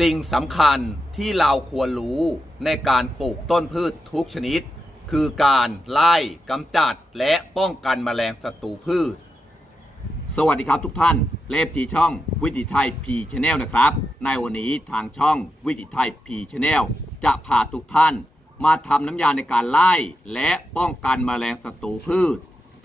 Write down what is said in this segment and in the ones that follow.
สิ่งสำคัญที่เราควรรู้ในการปลูกต้นพืชทุกชนิด คือการไล่กำจัดและป้องกันแมลงศัตรูพืช สวัสดีครับทุกท่านเลฟทีช่องวิถีไทยพีชแนลนะครับ ในวันนี้ทางช่องวิถีไทยพีชแนลจะพาทุกท่าน มาทำน้ำยาในการไล่และป้องกันแมลงศัตรูพืช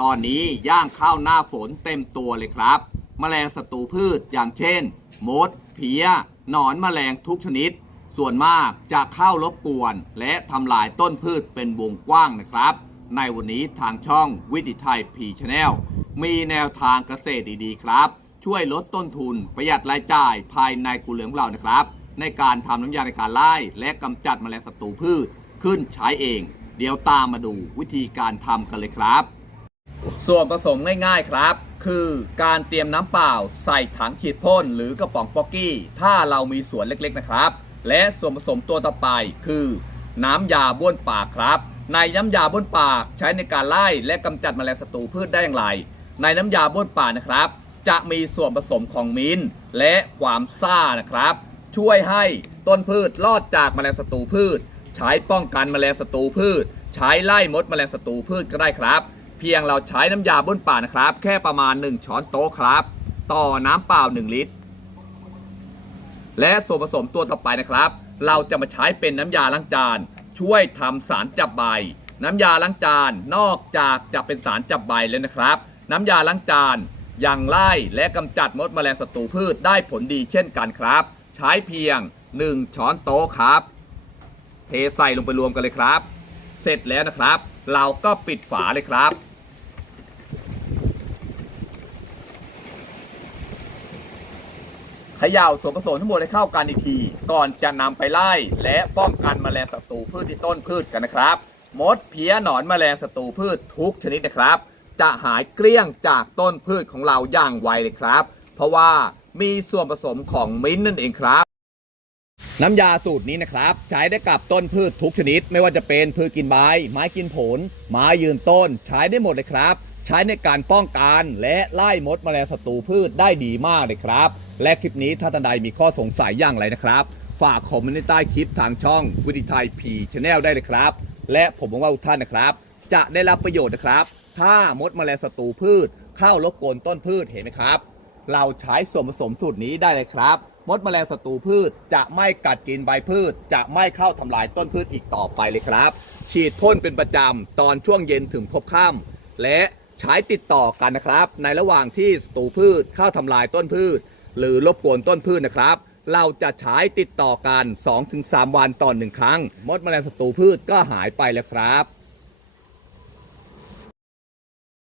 ตอนนี้ย่างข้าวหน้าฝนเต็มตัวเลยครับแมลงศัตรูพืชอย่างเช่น มด เพี้ยหนอนแมลงทุกชนิด ส่วนมากจะเข้ารบกวน และทำลายต้นพืชเป็นวงกว้างนะครับ ในวันนี้ทางช่องวิถีไทยพีชแนลมีแนวทางเกษตรดีๆครับ ช่วยลดต้นทุนประหยัดรายจ่ายภายในกุเหลืองของเรานะครับ ในการทำน้ำยาในการไล่และกำจัดแมลงศัตรูพืชขึ้นใช้เอง เดี๋ยวตามมาดูวิธีการทำกันเลยครับ ส่วนผสมง่ายๆครับ คือการเตรียมน้ำเปล่าใส่ถังฉีดพ่นหรือกระป๋องป๊อกกี้ ถ้าเรามีสวนเล็กๆนะครับ และส่วนผสมตัวต่อไปคือ น้ำยาบ้วนปากครับ ในน้ำยาบ้วนปากใช้ในการไล่และกำจัดแมลงศัตรูพืชได้อย่างไร ในน้ำยาบ้วนปากนะครับ จะมีส่วนผสมของมิ้นและความซ่านะครับ ช่วยให้ต้นพืชรอดจากแมลงศัตรูพืช ใช้ป้องกันแมลงศัตรูพืช ใช้ไล่มดแมลงศัตรูพืชก็ได้ครับ พียงเราใช้น้ำยาบ้วนปากนะครับ แค่ประมาณ 1 ช้อนโต๊ะครับ ต่อน้ำเปล่า 1 ลิตร และส่วนผสมตัวต่อไปนะครับ เราจะมาใช้เป็นน้ำยาล้างจาน ช่วยทำสารจับใบ น้ำยาล้างจานนอกจากจะเป็นสารจับใบแล้วนะครับ น้ำยาล้างจานยังไล่และกำจัดมดแมลงศัตรูพืชได้ผลดีเช่นกันครับ ใช้เพียง 1 ช้อนโต๊ะครับ เทใส่ลงไปรวมกันเลยครับ เสร็จแล้วนะครับ เราก็ปิดฝาเลยครับ เข ย่าส่วนผสมทั้งหมดให้เข้ากันอีกที ก่อนจะนำไปไล่ และป้องกันแมลงศัตรูพืชที่ต้นพืชกันนะครับ มดเพี้ยหนอนแมลงศัตรูพืชทุกชนิดนะครับ จะหายเกลี้ยงจากต้นพืชของเราอย่างไวเลยครับ เพราะว่ามีส่วนผสมของมิ้นท์นั่นเองครับ น้ำยาสูตรนี้นะครับ ใช้ได้กับต้นพืชทุกชนิด ไม่ว่าจะเป็นพืชกินใบ ไม้กินผล ไม้ยืนต้น ใช้ได้หมดเลยครับ ใช้ในการป้องกันและไล่มดแมลงศัตรูพืชได้ดีมากเลยครับ และคลิปนี้ถ้าท่านใดมีข้อสงสัยอย่างไรนะครับ ฝากคอมเมนต์ใต้คลิปทางช่องวิดีไทยพีชแนลได้เลยครับ และผมหวังว่าทุกท่านนะครับ จะได้รับประโยชน์นะครับ ถ้ามดแมลงศัตรูพืช เข้ารบกวนต้นพืชเห็นไหมครับ เราใช้ส่วนผสมสูตรนี้ได้เลยครับ มดแมลงศัตรูพืชจะไม่กัดกินใบพืช จะไม่เข้าทำลายต้นพืชอีกต่อไปเลยครับ ฉีดพ่นเป็นประจำตอนช่วงเย็นถึงพบค่ำและ ใช้ติดต่อกันนะครับ ในระหว่างที่ศัตรูพืชเข้าทำลายต้นพืช หรือรบกวนต้นพืชนะครับ เราจะใช้ติดต่อกัน 2-3 วันต่อหนึ่งครั้ง มดแมลงศัตรูพืชก็หายไปแล้วครับ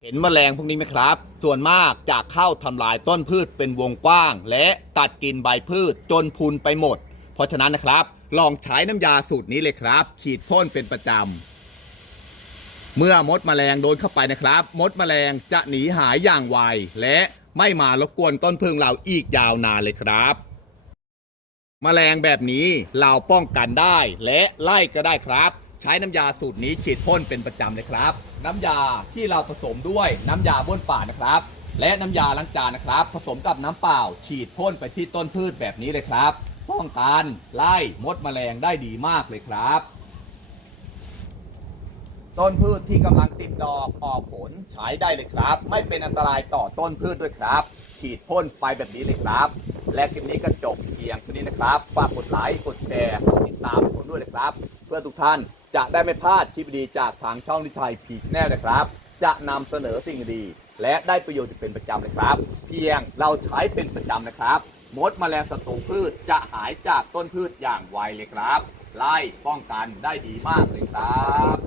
เห็นแมลงพวกนี้ไหมครับ ส่วนมากจะเข้าทำลายต้นพืชเป็นวงกว้าง และตัดกินใบพืชจนพุนไปหมด เพราะฉะนั้นนะครับ ลองใช้น้ำยาสูตรนี้เลยครับ ฉีดพ่นเป็นประจำ เมื่อมดแมลงโดนเข้าไปนะครับ มดแมลงจะหนีหายอย่างไว และไม่มารบกวนต้นพึ่งเราอีกยาวนานเลยครับ แมลงแบบนี้เราป้องกันได้และไล่ก็ได้ครับ ใช้น้ำยาสูตรนี้ฉีดพ่นเป็นประจำเลยครับ น้ำยาที่เราผสมด้วยน้ำยาบ้วนป่านะครับ และน้ำยาล้างจานนะครับ ผสมกับน้ำเปล่า ฉีดพ่นไปที่ต้นพืชแบบนี้เลยครับ ป้องกันไล่มดแมลงได้ดีมากเลยครับ ต้นพืชที่กำลังติดดอกออกผลใช้ได้เลยครับ ไม่เป็นอันตรายต่อต้นพืชด้วยครับ ฉีดพ่นไปแบบนี้เลยครับ และคลิปนี้ก็จบเพียงเท่านี้นะครับฝากกดไลค์กดแชร์กดติดตามผมด้วยนะครับ เพื่อทุกท่านจะได้ไม่พลาดคลิปดีจากทางช่องนิทายพีแน่นะครับ จะนำเสนอสิ่งดี และได้ประโยชน์เป็นประจำเลยครับ เพียงเราใช้เป็นประจำนะครับมดแมลงศัตรูพืชจะหายจากต้นพืชอย่างไวเลยครับ ไล่ป้องกันได้ดีมากเลยครับ